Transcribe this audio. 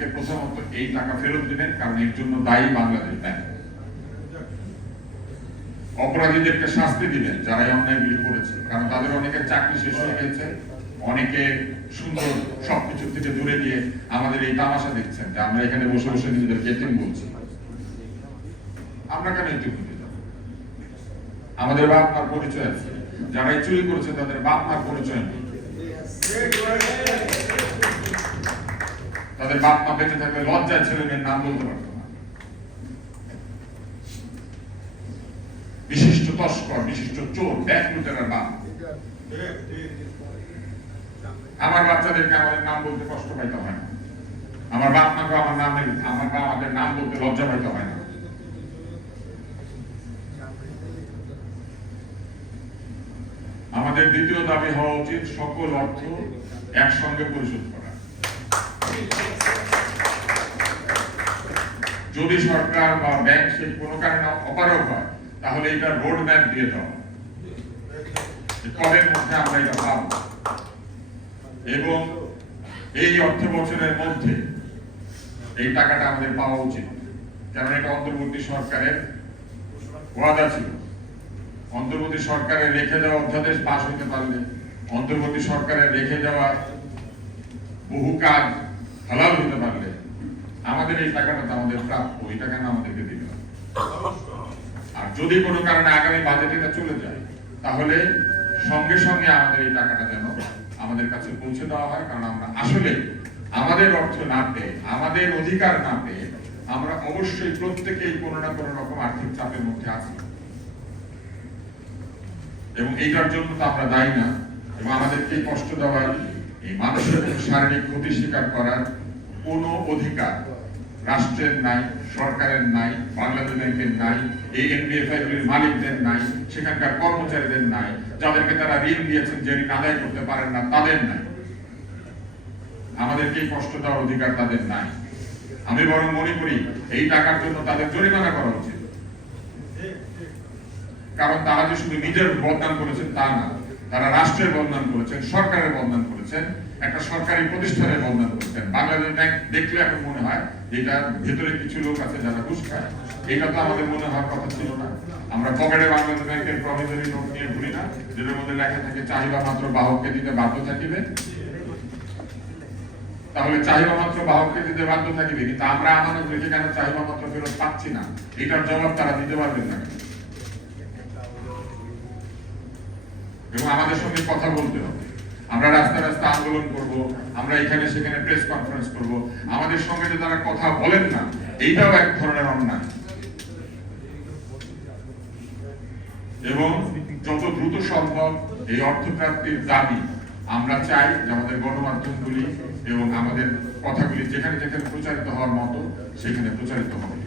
আমাদেরকে প্রথমত এই টাকা ফেরত দিবেন, কারণ এর জন্য দায়ী বাংলাদেশ ব্যাংক। অপরাধীদেরকে শাস্তি দিবেন যারা এই অন্যায়গুলি করেছে, কারণ তাদের অনেকের চাকরি শেষ হয়ে গেছে, অনেকে সুন্দর সবকিছু থেকে দূরে গিয়ে আমাদের এই তামাশা দেখছেন যে আমরা এখানে বসে বসে নিজেদেরকে এতিম বলছি। আমরা কেন এতিম হতে যাব? আমাদের বাপ মার পরিচয় আছে, যারা এই চুরি করেছে তাদের বাপ মার পরিচয় নেই। তাদের বাপ মা বেঁচে থাকলে লজ্জায় ছেলে মেয়ের নাম বলতে পারত না। বিশিষ্ট তস্কর, বিশিষ্ট চোর, ব্যাংক লুটেরার বাপ। আমার বাচ্চাদেরকে আমাদের নাম বলতে কষ্ট পাইতে হয় না, আমার বাপ মাকে আমাদের নাম বলতে লজ্জা পাইতে হয় না। আমাদের দ্বিতীয় দাবি হওয়া উচিত সকল অর্থ একসঙ্গে পরিশোধ করা। যদি সরকার বা ব্যাংক সে কোনো কারণে অপারগ হয়, তাহলে এটা রোড ম্যাপ দিয়ে দেওয়া, কবের মধ্যে আমরা এটা পাবো, এবং এই অর্থ বছরের মধ্যে এই টাকাটা আমাদের পাওয়া উচিত। কারণ এটা অন্তর্বর্তী সরকারের ওয়াদা ছিল। অন্তর্বর্তী সরকারের রেখে দেওয়া অধ্যাদেশ পাশ হইতে পারলে, অন্তর্বর্তী সরকারের রেখে দেওয়া বহু কাজ হালাল হতে পারলে আমাদের এই টাকাটা তো আমাদের প্রাপ্য, এই টাকা না আমাদেরকে দিতে হবে। আর যদি কোনো কারণে আগামী বাজেটে এটা চলে যায়, তাহলে সঙ্গে সঙ্গে আমাদের এই টাকাটা যেন আমাদের কাছে পৌঁছে দেওয়া হয়। কারণ আমরা আসলে আমাদের অর্থ না পেয়ে, আমাদের অধিকার না পেয়ে আমরা অবশ্যই প্রত্যেকেই কোনো না কোনো রকম আর্থিক চাপের মধ্যে আছি, এবং এইটার জন্য তো আমরা দায়ী না। এবং আমাদেরকে কষ্ট দেওয়ার, এই মানসিক শারীরিক ক্ষতি স্বীকার করার কোনো অধিকার রাষ্ট্রের নাই, সরকারের নাই, বাংলাদেশ ব্যাংকের নাই, এই এনবিএফআই গুলির মালিকদের নাই, সেখানকার কর্মচারীদের নাই, যাদেরকে তারা ঋণ দিয়েছেন যে ঋণ আদায় করতে পারেন না তাদের নাই। আমাদেরকে কষ্ট দেওয়ার অধিকার তাদের নাই। আমি বরং মনে করি এই টাকার জন্য তাদের জরিমানা করা উচিত। কারণ তারা যে শুধু নিজের বদনাম করেছেন তা না, তারা রাষ্ট্রের বদনাম করেছেন, সরকারের বদনাম করেছেন, একটা সরকারি প্রতিষ্ঠানের বদনাম করেছেন। বাংলাদেশ ব্যাংক দেখলে এখন মনে হয় যেটার ভেতরে কিছু লোক আছে যারা ঘুষ খায়। এটা তো আমাদের মনে হওয়ার কথা ছিল না। আমরা পকেটে বাংলাদেশ ব্যাংকের প্রভিজরি নোট নিয়ে ঘুরি না, যেটার মধ্যে লেখা থাকে চাহিদা মাত্র বাহককে দিতে বাধ্য থাকিবে। তাহলে চাহিদা মাত্র বাহককে দিতে বাধ্য থাকিবে, কিন্তু আমরা আমাদের রেখে কেন চাহিদা মাত্র ফেরত পাচ্ছি না, এটার জবাব তারা দিতে পারবেন না। এবং আমাদের সঙ্গে কথা বলতে হবে। আমরা রাস্তা রাস্তা আন্দোলন করব, আমরা এখানে সেখানে প্রেস কনফারেন্স করব, আমাদের সঙ্গে যে তারা কথা বলেন না, এইটাও এক ধরনের অন্যায়। এবং যত দ্রুত সম্ভব এই অর্থ প্রাপ্তির দাবি আমরা চাই যে আমাদের গণমাধ্যমগুলি এবং আমাদের কথাগুলি যেখানে যেখানে প্রচারিত হওয়ার মতো সেখানে প্রচারিত হবে।